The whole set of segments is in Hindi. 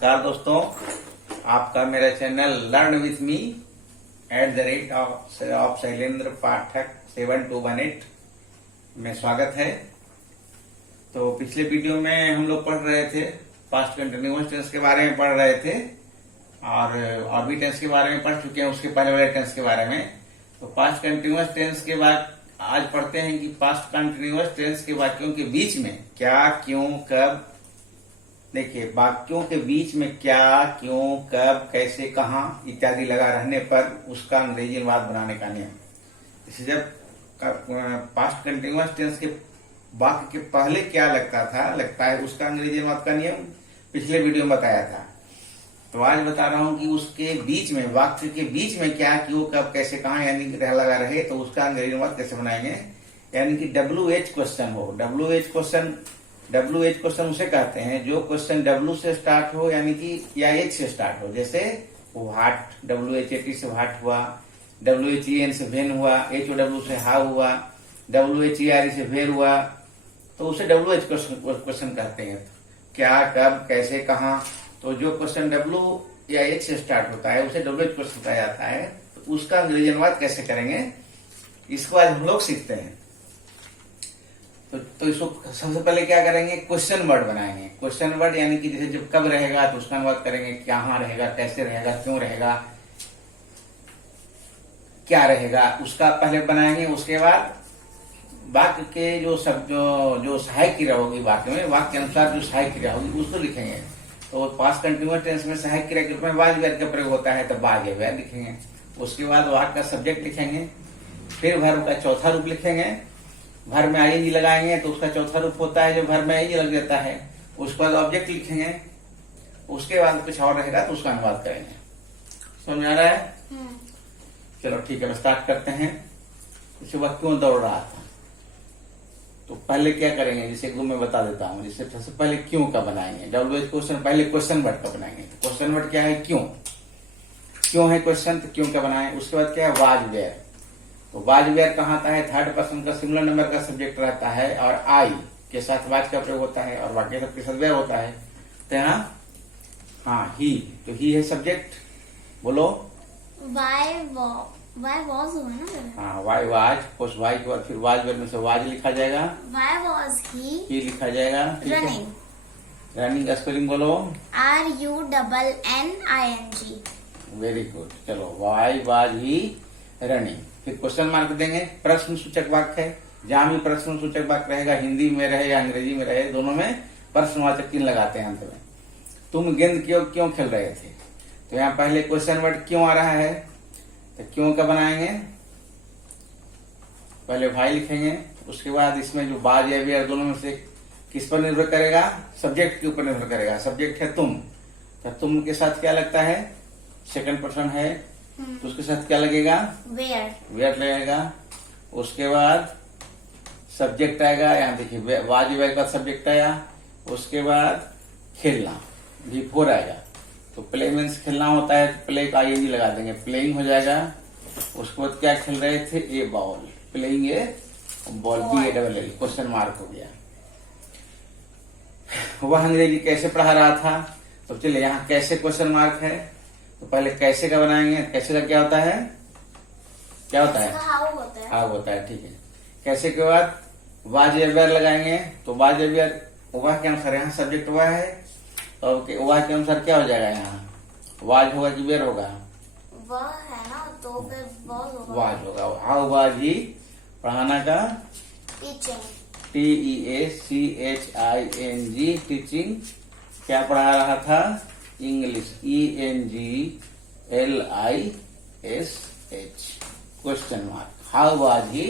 नमस्कार दोस्तों, आपका मेरा channel learn with me @ Shailendra Pathak 7218 में स्वागत है। तो पिछले वीडियो में हम लोग पढ़ रहे थे, पास्ट कंटिन्यूअस टेंस के बारे में पढ़ रहे थे और भी टेंस के बारे में पढ़ चुके हैं, उसके पहले वाले टेंस के बारे में। तो पास्ट कंटिन्यूअस टेंस के बाद आज पढ़ते हैं कि पास्ट कंटिन्यूअस टेंस के वाक्यों के बीच में क्या, क्यों, कब। देखिए, वाक्यों के बीच में क्या, क्यों, कब, कैसे, कहाँ इत्यादि लगा रहने पर उसका अंग्रेजी अनुवाद बनाने का नियम। इसे जब पास्ट कंटिन्यूअस टेंस के वाक्य के पहले क्या लगता है उसका अंग्रेजी अनुवाद का नियम पिछले वीडियो में बताया था। तो आज बता रहा हूं कि उसके बीच में, वाक्य के बीच में क्या, क्यों, कब, कैसे, कहाँ यानी लगा रहे तो उसका अंग्रेजी अनुवाद कैसे बनाएंगे। यानी कि WH क्वेश्चन हो। WH क्वेश्चन उसे कहते हैं जो क्वेश्चन W से स्टार्ट हो, यानी कि या H से स्टार्ट हो। जैसे व्हाट, WHAT से व्हाट हुआ, WHEN से वेन हुआ, HOW से हाउ हुआ, WHERE से वेर हुआ, तो उसे WH क्वेश्चन कहते हैं। क्या, कब, कैसे, कहाँ। तो जो क्वेश्चन W या H से स्टार्ट होता है उसे WH क्वेश्चन कहा जाता है। तो उसका अंग्रेजी अनुवाद कैसे करेंगे इसको आज हम लोग सीखते हैं। तो इसको सबसे पहले क्या करेंगे, क्वेश्चन वर्ड बनाएंगे। क्वेश्चन वर्ड यानी कि जैसे जब कब रहेगा तो उसका अनुवाद करेंगे, कहाँ रहेगा, कैसे रहेगा, क्यों रहेगा, क्या रहेगा, उसका पहले बनाएंगे। उसके बाद वाक्य के जो सहायक क्रिया होगी वाक्य में, वाक्य के अनुसार जो सहायक क्रिया होगी उसको लिखेंगे। तो पास्ट कंटिन्यूअस टेंस में सहायक क्रिया के रूप में वाज वेयर का प्रयोग होता है, तब वाज वेयर लिखेंगे। उसके बाद वाक्य का सब्जेक्ट लिखेंगे, फिर वर्ब का चौथा रूप लिखेंगे। वर्ब में आईएनजी लगाएंगे तो उसका चौथा रूप होता है जो वर्ब में आईएनजी लग जाता है। उसके बाद ऑब्जेक्ट लिखेंगे, उसके बाद कुछ और रहेगा तो उसका अनुवाद करेंगे। समझ आ रहा है? चलो ठीक है, स्टार्ट करते हैं। इसे वह क्यों दौड़ रहा था, तो पहले क्या करेंगे, जैसे मैं बता देता हूँ। जैसे सबसे पहले क्यों का बनाएंगे, WH क्वेश्चन, पहले क्वेश्चन वर्ड का बनाएंगे। तो क्वेश्चन वर्ड क्या है, क्यों है क्वेश्चन, तो क्यों का बनाए। उसके बाद क्या है, वाज वेयर। तो वाज वेयर कहाँ आता है, थर्ड पर्सन का सिंगुलर नंबर का सब्जेक्ट रहता है और आई के साथ वाज का प्रयोग होता है और वाक्य सबके साथ वेयर होता है। तो यहाँ ही, तो ही है सब्जेक्ट। बोलो, वाई वॉज हुआ ना। हाँ, वाई वाज, पोस्ट वाई के बाद फिर वाज वेयर में से वाज लिखा जाएगा, वाई वॉज ही लिखा जाएगा। रनिंग का स्पेलिंग बोलो, RUNNING। Very good. चलो, वाई वाज ही रनिंग। फिर क्वेश्चन मार्क देंगे। प्रश्न सूचक वाक्य है, जहां भी प्रश्न सूचक वाक्य रहेगा, हिंदी में रहे या अंग्रेजी में रहे, दोनों में प्रश्नवाचक चिन्ह लगाते हैं अंत में। तुम गेंद क्यों खेल रहे थे, तो यहाँ पहले क्वेश्चन वर्ड क्यों आ रहा है, तो क्यों का बनाएंगे, पहले भाई लिखेंगे। उसके बाद इसमें जो बाज या वेयर दोनों में से किस पर निर्भर करेगा, सब्जेक्ट के ऊपर निर्भर करेगा। सब्जेक्ट है तुम, तो तुम के साथ क्या लगता है, सेकंड पर्सन है, तो उसके साथ क्या लगेगा, वेयर लगेगा। उसके बाद सब्जेक्ट आएगा, यहाँ देखिए वाज वेयर का सब्जेक्ट आया। उसके बाद खेलना, V4 आएगा। तो प्ले मीन्स खेलना होता है, तो प्ले का ING लगा देंगे, प्लेइंग हो जाएगा। उसके बाद क्या खेल रहे थे, a ball, playing a ball, BALL, question mark हो गया। वह अंग्रेजी कैसे पढ़ा रहा था, तो चलिए यहाँ कैसे क्वेश्चन मार्क है, तो पहले कैसे का बनाएंगे। कैसे का क्या होता है, हाउ होता है, ठीक है। कैसे के बाद वाज या वेयर लगाएंगे, तो वाज या वेयर वह के अनुसार, यहाँ सब्जेक्ट वह है, तो वह के अनुसार क्या हो जाएगा, यहाँ वाज होगा कि वेयर होगा, वह है ना, तो फिर वाज होगा। हाउ वाज ही, पढ़ाना का TEACHING, टीचिंग। क्या पढ़ा रहा था, English, ENGLISH, question mark. How was he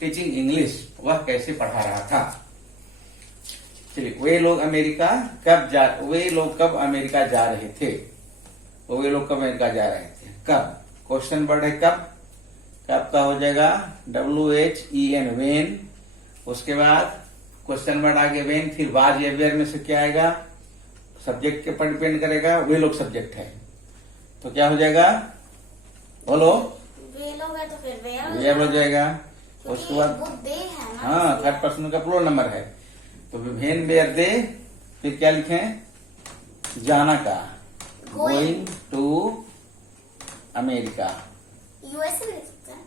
teaching English, वह कैसे पढ़ा रहा था। चलिए, वे लोग कब अमेरिका जा रहे थे, तो वे लोग कब अमेरिका जा रहे थे, कब। क्वेश्चन वर्ड है कब का हो जाएगा WHEN, वेन। उसके बाद क्वेश्चन वर्ड आगे वेन, फिर वाज या वेयर में से क्या आएगा, सब्जेक्ट के पर डिपेंड करेगा। वे लोग सब्जेक्ट है, तो क्या हो जाएगा, बोलो, वे लोग है तो फिर वेयर हो जाएगा। उसके बाद हाँ, थर्ड पर्सन का प्लूरल नंबर है, तो वेन वेयर दे, फिर क्या लिखें, जाना का, Going. Going to America, USA भी लिख सकते हैं।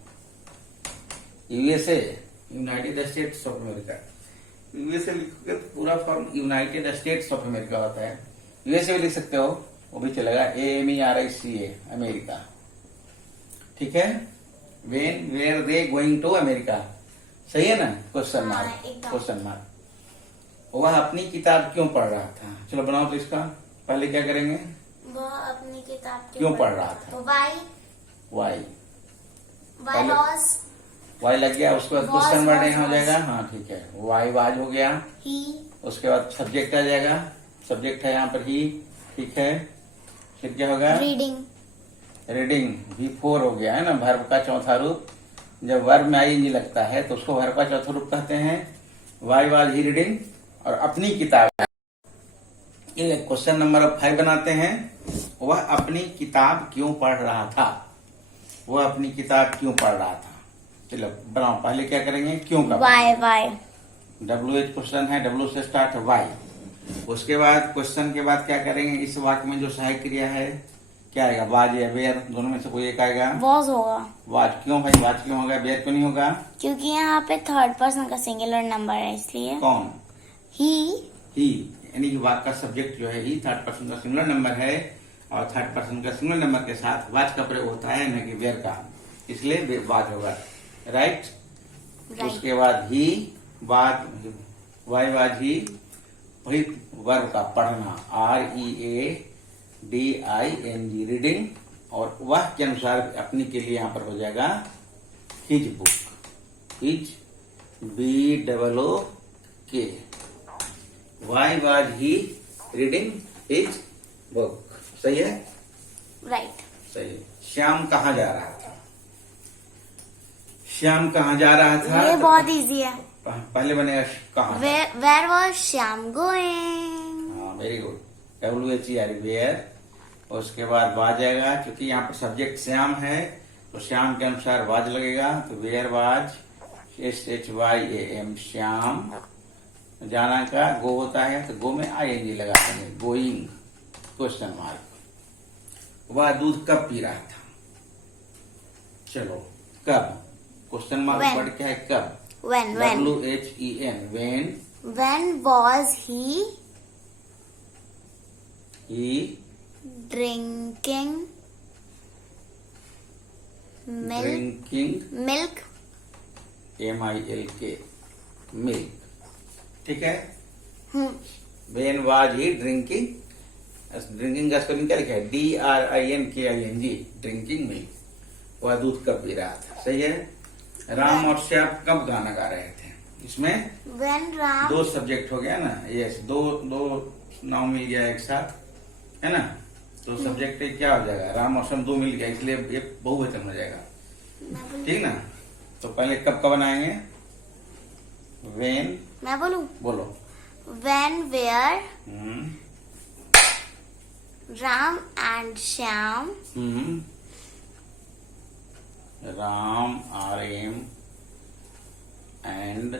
USA, United States of America. USA लिखोगे तो पूरा form United States of America होता है। यूएसए भी लिख सकते हो, वो भी चलेगा, AMERICA, अमेरिका। ठीक है। When where they going to America, सही है ना? क्वेश्चन हाँ, मार्क, एकदम। Question mark. वह अपनी किताब क्यों पढ़ रहा था? चलो बनाओ तो इसका। पहले क्या करेंगे? वह अपनी किताब क्यों पढ़ रहा था? तो why why, why was why लग गया, उसके बाद Was, क्वेश्चन वर्ड was, यहाँ हो was. जाएगा। हाँ ठीक है, वाई वाज हो गया। ही उसके बाद सब्जेक्ट आ जाएगा, सब्जेक्ट है यहाँ पर ही। ठीक है, फिर क्या होगा? रीडिंग रीडिंग, V4 हो गया है ना, वर्ब का चौथा रूप। जब वर्ब में ING लगता है तो उसको वर्ब का चौथा रूप कहते हैं। वाई वाज ही रीडिंग, और अपनी किताब। क्वेश्चन नंबर 5 बनाते हैं। वह अपनी किताब क्यों पढ़ रहा था? वह अपनी किताब क्यों पढ़ रहा था? चलो बनाओ। पहले क्या करेंगे? क्यों का वाई वाई WH क्वेश्चन है, W से स्टार्ट है, वाई। उसके बाद क्वेश्चन के बाद क्या करेंगे? इस वाक्य में जो सहायक क्रिया है क्या आएगा? वाज या वेयर, दोनों में से कोई एक आएगा। वॉज होगा, वाज क्यों भाई? वाज क्यों होगा? वेयर क्यों नहीं होगा? क्योंकि यहाँ पे थर्ड पर्सन का सिंगुलर नंबर है, इसलिए कौन? ही। यानी कि वाक्य का सब्जेक्ट जो है ही थर्ड पर्सन का सिंगुलर नंबर है, और थर्ड पर्सन का सिंगुलर नंबर के साथ वाज का प्रयोग होता है, न कि वेयर का, इसलिए वाज होगा। राइट। उसके बाद ही, वाज, वाई वाज ही, वही वर्ब का पढ़ना, READING, रीडिंग, और वह के अनुसार अपनी के लिए यहाँ पर हो जाएगा his book, his BOOK। Why was he reading his book, सही है? राइट। सही है। श्याम कहाँ जा रहा था? श्याम कहाँ जा रहा था? ये बहुत इजी है। पहले बनेगा कहाँ। Where was Shyam going. हाँ, वेरी गुड। WHER, where. उसके बाद वाज आएगा, क्योंकि यहाँ पर सब्जेक्ट श्याम है तो श्याम के अनुसार वाज लगेगा, तो वेयर वाज, SHYAM, श्याम। जाना का गो होता है, तो गो में ING लगा देंगे, गोइंग, क्वेश्चन मार्क। वह दूध कब पी रहा था? चलो, कब? Question mark When. वर्ड क्या है? कब। When WHEN, when was he he drinking drinking milk? MILK, milk। ठीक है। हम्म, When was he drinking? Drinking का स्पेलिंग क्या लिखा है? DRINKING, drinking milk. वह दूध कब पी रहा था? सही है। राम और श्याम कब गाना गा रहे थे? इसमें when Ram दो सब्जेक्ट हो गया ना, यस, दो नाम मिल गया एक साथ, है ना? तो सब्जेक्ट क्या हो जाएगा? राम और श्याम दो मिल गया, इसलिए ये बहुवचन हो जाएगा। ठीक ना? तो पहले कब का बनाएंगे? वेन, मैं बोलूं बोलो। when where हम्म, Ram and Shyam Ram, RM and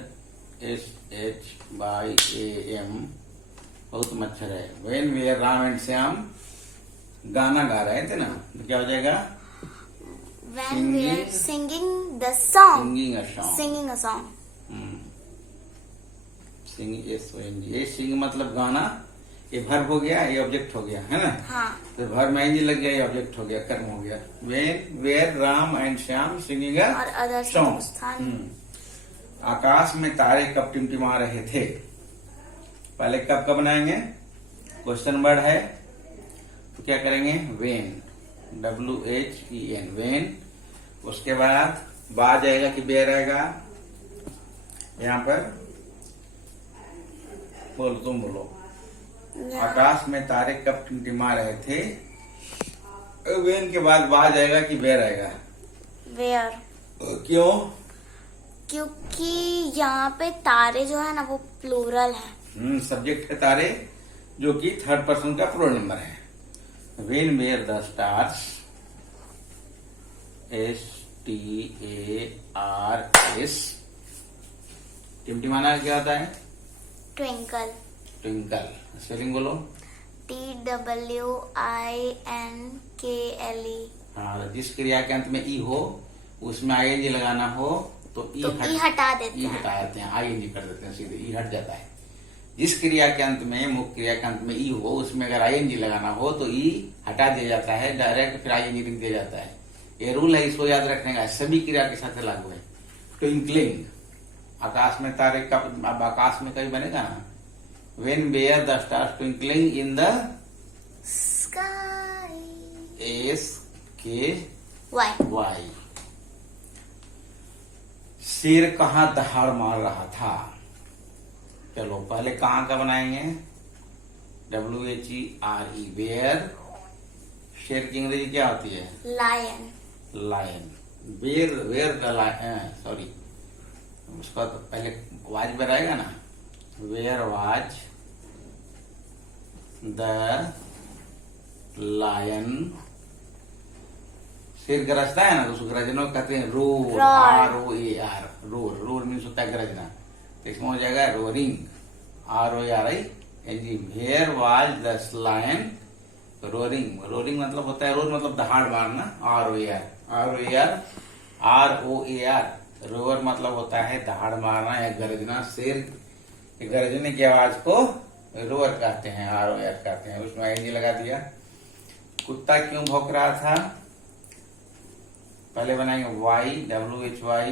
SHYAM, बहुत मच्छर है। When where Ram and Shyam गाना गा रहे थे ना, तो क्या हो जाएगा? when we are singing the song, singing a song. singing a song। Sing, SONG, ये सिंग मतलब गाना, ये वर्ब हो गया, ये ऑब्जेक्ट हो गया, है ना? हाँ, तो वर्ब में ING लग गया, ये ऑब्जेक्ट हो गया, कर्म हो गया। When where Ram and Shyam singing a और अदर सॉन्ग। स्थान आकाश में तारे कब टिमटिमा रहे थे? पहले कब का बनाएंगे? क्वेश्चन वर्ड है, तो क्या करेंगे? When, WHEN, when. उसके बाद बाज आएगा कि बेर आएगा? यहाँ पर बोलो, तुम बोलो। आकाश में तारे कब टिमटिमा रहे थे? वेन के बाद बाज आएगा कि बेर आएगा? where, क्यों? क्योंकि यहाँ पे तारे जो है ना वो प्लूरल है। सब्जेक्ट है तारे, जो कि थर्ड पर्सन का प्लूरल नंबर है। When where the stars, STARS। टिमटिमाना क्या होता है? Twinkle, twinkle. स्पेलिंग बोलो। TWINKLE। हाँ, जिस क्रिया के अंत में ई हो उसमें आईएनजी लगाना हो तो ई तो ई हटा देते ई हैं। हटा देते हैं, आईएनजी कर देते हैं, सीधे ई हट जाता है। जिस क्रिया के अंत में, मुख्य क्रिया के अंत में ई हो उसमें अगर आईएनजी लगाना हो तो ई हटा दिया जाता है, डायरेक्ट फिर आईएनजी लिख दिया जाता है। ये रूल है, इसको याद रखने का, सभी क्रिया के साथ लागू है। ट्विंकलिंग, आकाश में तारे का, अब आकाश में कभी बनेगा ना, when where the stars twinkling in the sky. SKY। शेर कहाँ दहाड़ मार रहा था? चलो पहले कहाँ का बनाएंगे, WHERE, वेयर। शेर की अंग्रेजी क्या होती है? Lion. Lion. Where the lion, sorry, उसका तो पहले वाज पर आएगा ना, वेयर वाज द लायन। शेर गरजता है ना, तो उसको गरजनों कहते हैं roar, ROAR, roar. Roar means होता है गरजना, तो इसमें हो जाएगा roaring, RORING। Where was the lion roaring. Roaring मतलब होता है, रोर मतलब दहाड़ मारना, ROAR। रोर मतलब होता है दहाड़ मारना या गरजना। शेर के गरजने की आवाज को रोर कहते हैं, ROAR कहते हैं, उसमें आईएनजी लगा दिया। कुत्ता क्यों भौंक रहा था? पहले बनाएंगे WHY।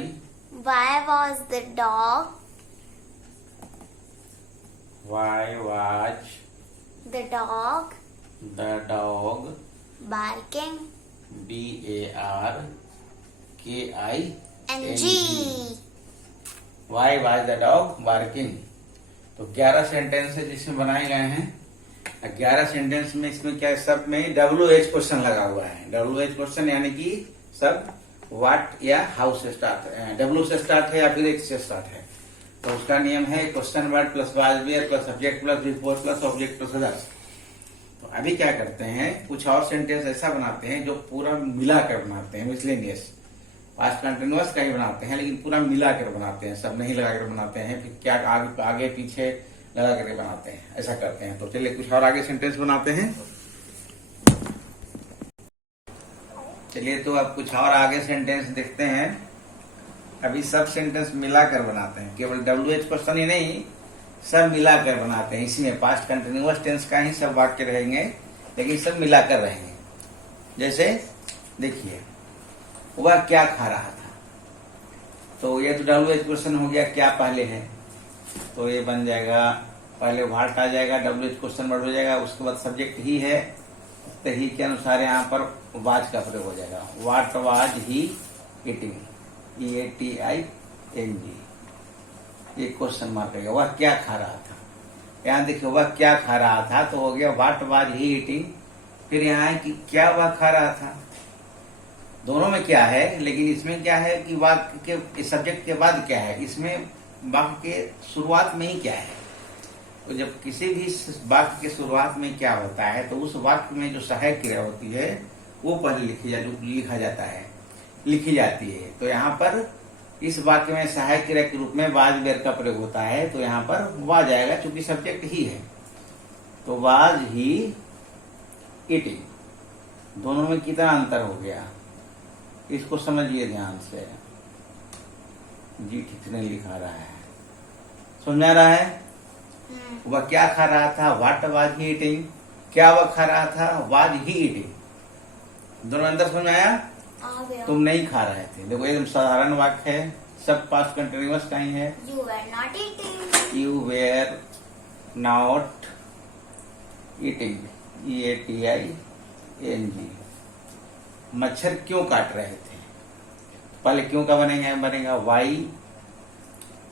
Why was the dog Why was the dog the dog barking? BARKING। Why was the dog barking? तो 11 सेंटेंस है जिसमें बनाए गए हैं। 11 सेंटेंस में इसमें क्या है, सब में WH क्वेश्चन लगा हुआ है। WH क्वेश्चन यानी कि सब व्हाट या हाउ से स्टार्ट है, W से स्टार्ट है या फिर H से स्टार्ट है। तो उसका नियम है question word plus was where plus subject plus before plus object plus others. तो अभी क्या करते हैं, कुछ और सेंटेंस ऐसा बनाते हैं जो पूरा मिलाकर बनाते हैं, मिसलेनियस। पास्ट कंटिन्यूअस का ही बनाते हैं लेकिन पूरा मिलाकर बनाते हैं, सब नहीं लगाकर बनाते हैं, फिर क्या आगे पीछे लगा करके बनाते हैं, ऐसा करते हैं। तो चलिए कुछ और आगे सेंटेंस बनाते हैं। चलिए तो अब कुछ और आगे सेंटेंस देखते हैं। अभी सब सेंटेंस मिलाकर बनाते हैं, केवल WH क्वेश्चन ही नहीं, सब मिलाकर बनाते हैं। इसी में पास्ट कंटिन्यूअस टेंस का ही सब वाक्य रहेंगे लेकिन सब मिलाकर रहेंगे। जैसे देखिए, वह क्या खा रहा था, तो ये तो WH क्वेश्चन हो गया, क्या पहले है, तो ये बन जाएगा, पहले व्हाट आ जाएगा, WH क्वेश्चन वर्ड हो जाएगा, उसके बाद सब्जेक्ट ही है, तो ही के अनुसार यहाँ पर वाज का प्रयोग हो जाएगा। What was he eating, EATING, ये क्वेश्चन मार्क रहेगा। वह क्या खा रहा था, यहाँ देखिए वह क्या खा रहा था, तो हो गया व्हाट वाज ही ईटिंग। फिर यहाँ है कि क्या वह खा रहा था, दोनों में क्या है, लेकिन इसमें क्या है कि वाक्य के सब्जेक्ट के बाद क्या है, इसमें वाक्य के शुरुआत में ही क्या है। तो जब किसी भी वाक्य के शुरुआत में क्या होता है तो उस वाक्य में जो सहायक क्रिया होती है वो पहले लिखी जाती है। तो यहाँ पर इस वाक्य में सहायक क्रिया के रूप में वाज वेयर का प्रयोग होता है, तो यहाँ पर वाज आएगा क्योंकि सब्जेक्ट ही है। तो वाज ही ईटिंग, दोनों में कितना अंतर हो गया, इसको समझिए ध्यान से। जी ठीक नहीं लिखा रहा है, समझ आ रहा है। वह क्या खा रहा था, व्हाट वाज ही ईटिंग, क्या वह खा रहा था, वाज ही ईटिंग, दोनों अंदर समझ आया। तुम नहीं खा रहे थे, देखो एकदम साधारण वाक्य है, सब पास्ट कंटिन्यूअस का ही है। You were not eating. You were not eating, EATING। मच्छर क्यों काट रहे थे, पहले क्यों का बनेगा वाई।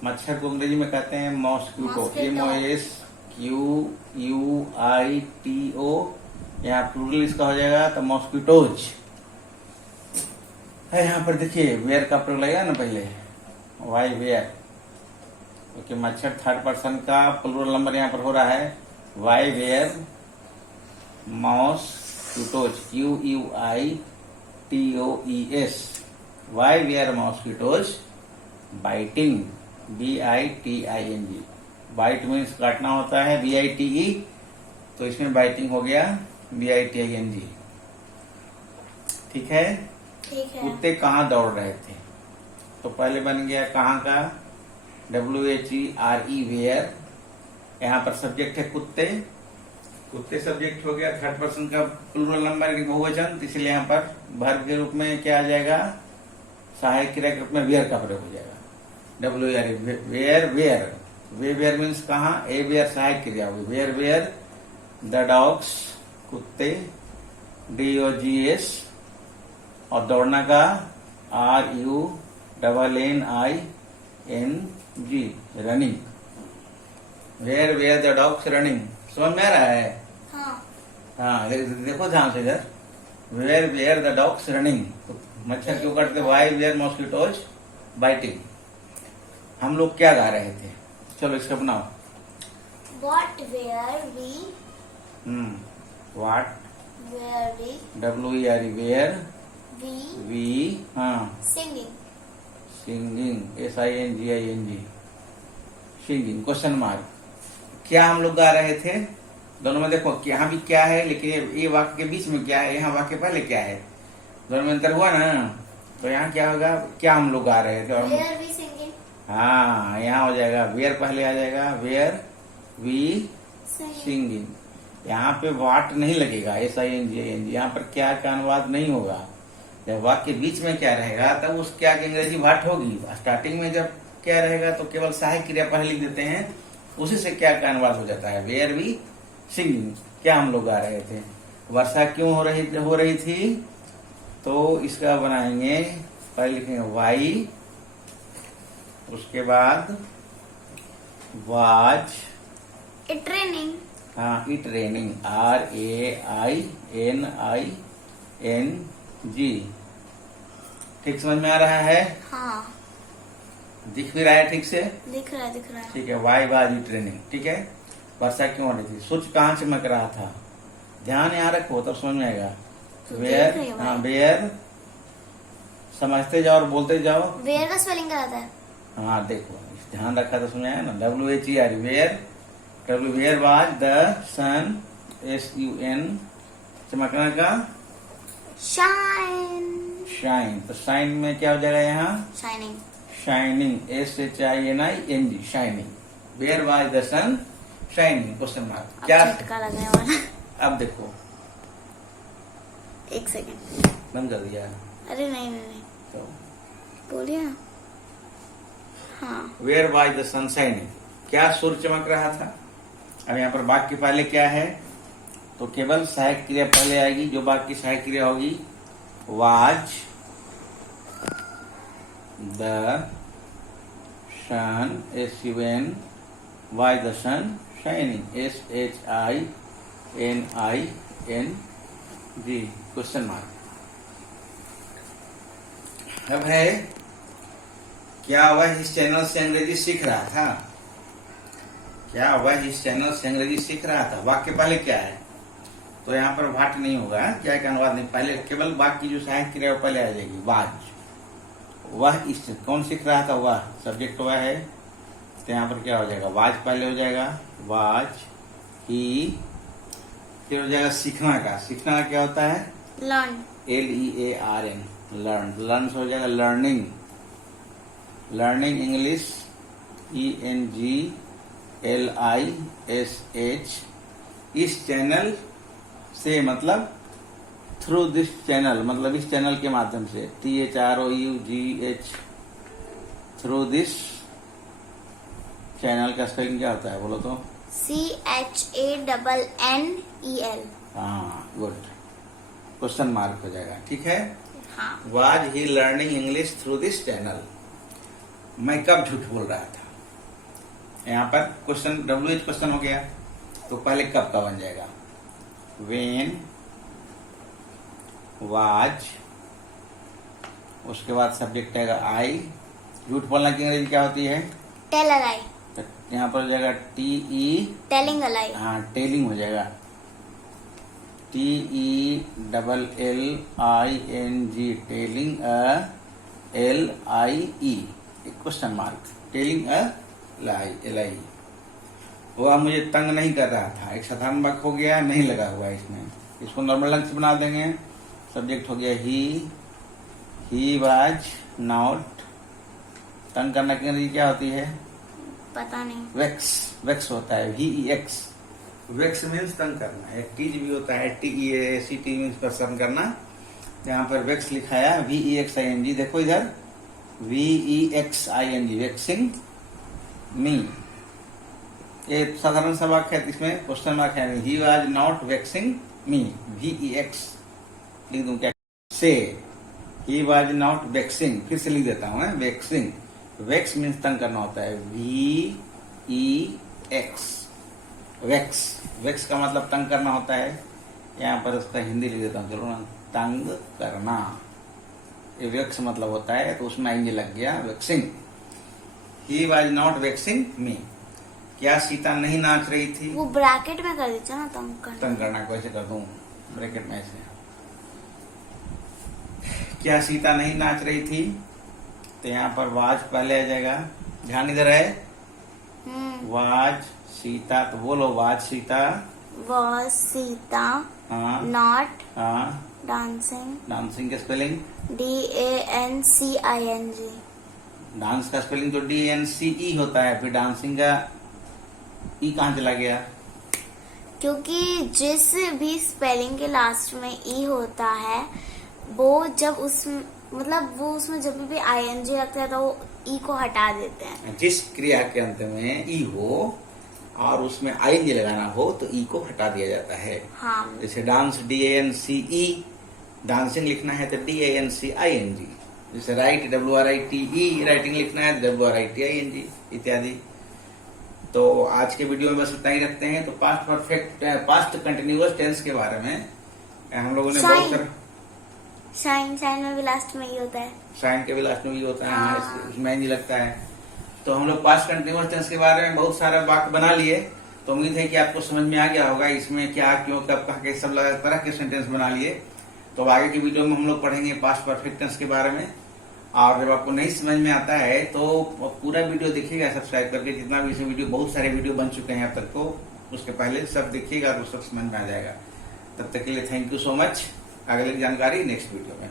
मच्छर को अंग्रेजी में कहते हैं मॉस्क्यूटो, MOSQUITO, यहाँ प्लूरल इसका हो जाएगा तो मॉस्क्यूटोज है। यहाँ पर देखिए वेयर का प्रयोग लगेगा ना पहले, वाई वेयर, क्योंकि मच्छर थर्ड पर्सन का प्लूरल नंबर यहाँ पर हो रहा है। Why were mosquitoes, QUITOES, why were mosquitoes biting, BITING। Bite means काटना होता है, BITE, तो इसमें बाइटिंग हो गया BITING। ठीक है। ठीक है। कुत्ते कहाँ दौड़ रहे थे, तो पहले बन गया कहाँ का, WHERE वेयर। यहाँ पर सब्जेक्ट है कुत्ते, कुत्ते सब्जेक्ट हो गया, थर्ड पर्सन का प्लूरल नंबर बहुवचन, इसलिए यहाँ पर वर्ब के रूप में क्या आ जाएगा, सहायक क्रिया के रूप में वेयर का प्रयोग हो जाएगा। WHERE वेयर, वेयर वे वेयर मीन्स कहाँ, ए वेयर सहायक क्रिया होगी, वेयर वेयर द डॉग्स कुत्ते, DOGS, और दौड़ना का RUNNING running. Where were the dogs running, समझ में आ रहा है। हाँ। हाँ देखो ध्यान से इधर, where were the dogs running, मच्छर क्यों काटते, वाई वेयर मॉस्किटोज बाइटिंग। हम लोग क्या गा रहे थे, चलो इसका बनाओ। What were we? What, Were we? WERE were, We we, हाँ singing. Singing, SINGING singing, question mark. क्या हम लोग गा रहे थे, दोनों में देखो यहाँ भी क्या है, लेकिन ये वाक्य के बीच में क्या है, यहाँ वाक्य पहले क्या है, दोनों में अंतर हुआ ना। तो यहाँ क्या होगा, क्या हम लोग गा रहे थे, और Were we singing? हाँ यहाँ हो जाएगा वेयर पहले आ जाएगा, वेयर वी Singing. सिंगिंग। यहाँ पे वाट नहीं लगेगा, SINGING, यहाँ पर क्या का अनुवाद नहीं होगा। जब वाक्य बीच में क्या रहेगा तब उस क्या की अंग्रेजी वाट होगी। स्टार्टिंग में जब क्या रहेगा तो केवल सहायक क्रिया पहले लिख देते हैं, उसी से क्या का अनुवाद हो जाता है, वेयर वी सिंगिंग, क्या हम लोग गा रहे थे। वर्षा क्यों हो रही थी, तो इसका बनाएंगे, पहले लिखेंगे वाई, उसके बाद वाज, It raining. हाँ इट रेनिंग, RAINING। ठीक समझ में आ रहा है, हाँ दिख भी रहा है ठीक से, दिख रहा है दिख रहा है। ठीक है। वाई वाज इट रेनिंग, ठीक है। वर्षा क्यों हो रही थी, सूरज कहाँ चमक रहा था, ध्यान यहाँ रखो तब समझ में आएगा। तो वेयर, देख रही हूँ हाँ मैं। वेयर, समझते जाओ और बोलते जाओ। वेयर का स्पेलिंग क्या आता है? हाँ देखो ध्यान रखा तो समझ आया ना, WHERE where, where was the sun, SUN चमकना का, शाइन। शाइन, तो शाइन में क्या हो जाएगा यहाँ, shining. Shining, SHINING shining. Where was the sun shining, question mark. क्या, झटका लगने वाला। अब देखो, एक सेकेंड। बंद कर दिया अरे नहीं नहीं नहीं, तो बोलिए ना। हाँ। Where was the sun shining, क्या सूर्य चमक रहा था। अब यहाँ पर वाक्य पहले क्या है, तो केवल सहायक क्रिया पहले आएगी, जो वाक्य की सहायक क्रिया होगी, was the sun, SUN, was the sun shining, SHINING, question mark. अब है, क्या वह इस चैनल से अंग्रेजी सीख रहा था, क्या वह इस चैनल से अंग्रेजी सीख रहा था। वाक्य पहले क्या है, तो यहाँ पर वाट नहीं होगा, क्या का अनुवाद नहीं, पहले केवल वाक्य की जो सहायक क्रिया वो पहले आ जाएगी, वाज। वह इस, कौन सीख रहा था, वह सब्जेक्ट हुआ है, तो यहाँ पर क्या हो जाएगा, वाज पहले हो जाएगा, वाज ही, फिर हो जाएगा सीखना का, सीखना का क्या होता है, लर्न। LEARN, लर्न, लर्न से हो जाएगा लर्निंग, लर्निंग इंग्लिश, ENGLISH, इस चैनल से मतलब थ्रू दिस चैनल, मतलब इस चैनल के माध्यम से, THROUGH, थ्रू दिस चैनल का स्पेलिंग क्या होता है, बोलो तो। CHANNEL। हाँ गुड, क्वेश्चन मार्क हो जाएगा, ठीक है। हाँ। Was he learning English through this channel, मैं कब झूठ बोल रहा था। यहाँ पर क्वेश्चन WH क्वेश्चन हो गया, तो पहले कब का बन जाएगा, वेन वाज, उसके बाद सब्जेक्ट आएगा आई। झूठ बोलना की अंग्रेजी क्या होती है, टेल अ लाई। तो यहाँ पर हो जाएगा TE, टेलिंग अ लाई। हाँ टेलिंग हो जाएगा, TELLING, telling LIE, question mark, telling LIE। वह मुझे तंग नहीं कर रहा था। एक साधारण वाक्य हो गया, नहीं लगा हुआ है इसमें। इसको नॉर्मल ढंग से बना देंगे। सब्जेक्ट हो गया ही वाज नॉट। तंग करना की अंग्रेजी क्या होती है? पता नहीं। वेक्स होता है, VEX। वेक्स मीन्स तंग करना। एक टीज भी होता है, TEACT मीन्स परेशान करना। यहाँ पर वेक्स लिखा है, VEXING। देखो इधर VEXING, वेक्सिंग मी। ये साधारण सा वाक्य है, इसमें क्वेश्चन मार्क है। ही was not vexing me, VEX लिख दूं क्या? से ही वाज नॉट वेक्सिंग। फिर से लिख देता हूं, वेक्सिंग। वेक्स मीन्स तंग करना होता है, VEX। वेक्स का मतलब तंग करना होता है। यहाँ पर उसका हिंदी लिख देता हूँ, चलो ना, तंग करना। ये वेक्स मतलब होता है, तो उसमें आएंगे लग गया vexing. He was not vexing me. क्या सीता नहीं नाच रही थी? वो ब्रैकेट में कर दीजिए ना, तंग करना कैसे कर दूं? ब्रैकेट में ऐसे। क्या सीता नहीं नाच रही थी? तो यहाँ पर वाज पहले आ जाएगा। ध्यान इधर है, वाज सीता। तो बोलो, वाज सीता was सीता हाँ not हाँ। dancing, डांसिंग का स्पेलिंग, DANCING। डांस का स्पेलिंग तो DANCE होता है, फिर डांसिंग का ई कहाँ चला गया? क्योंकि जिस भी स्पेलिंग के लास्ट में ई होता है, वो जब उस मतलब वो उसमें जब भी ING लगता है तो वो ई को हटा देते हैं। जिस क्रिया के अंत में ई हो और उसमें ING लगाना हो तो ई को हटा दिया जाता है। हाँ, जैसे डांस DANCE, डांसिंग लिखना है तो DANCING। जैसे राइट WRITE, राइटिंग लिखना है तो WRITING इत्यादि। तो आज के वीडियो में बस इतना ही रखते हैं। तो पास्ट कंटिन्यूअस टेंस के बारे में हम लोगों ने बहुत सारा। शाइन में भी लास्ट में ही होता है। शाइन के भी लास्ट में भी होता है, हाँ। उसमें नहीं लगता है। तो हम लोग पास्ट कंटिन्यूअस टेंस के बारे में बहुत सारा वाक्य बना लिए। तो उम्मीद है कि आपको समझ में आ गया होगा इसमें क्या, क्यों, कब, कहाँ के सब तरह के सेंटेंस बना लिए। तो आगे की वीडियो में हम लोग पढ़ेंगे पास्ट परफेक्ट टेंस के बारे में। और जब आपको नहीं समझ में आता है तो पूरा वीडियो देखिएगा सब्सक्राइब करके। जितना भी वीडियो, बहुत सारे वीडियो बन चुके हैं अब तक, तो उसके पहले सब देखिएगा तो सब समझ में आ जाएगा। तब तक के लिए थैंक यू सो मच। अगली जानकारी नेक्स्ट वीडियो में।